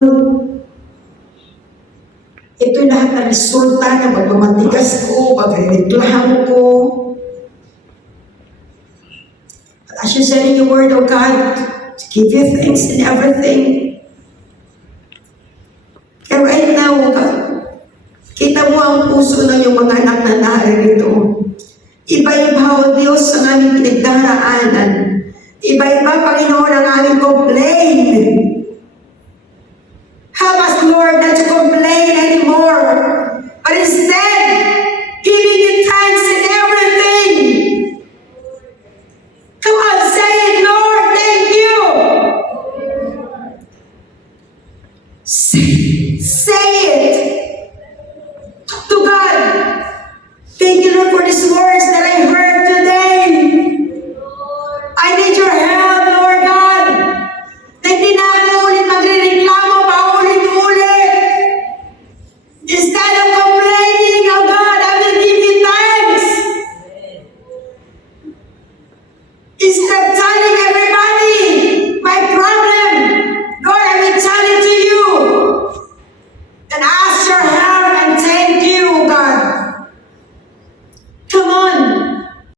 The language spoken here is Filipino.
ito lahat na resulta ng pagmamatigas ko, pagreklamo ko. But as you said in your word, O God, to give you thanks in everything. Kaya right now, O God, kita mo ang puso ng iyong mga anak na naririto. Iba-iba, O Diyos, ang aming pinagdaraanan. Iba-iba, Panginoon, ang aming complaint. Help us, Lord, not to complain anymore, but instead, giving you thanks in everything. Come on, say it, Lord, thank you. Say it.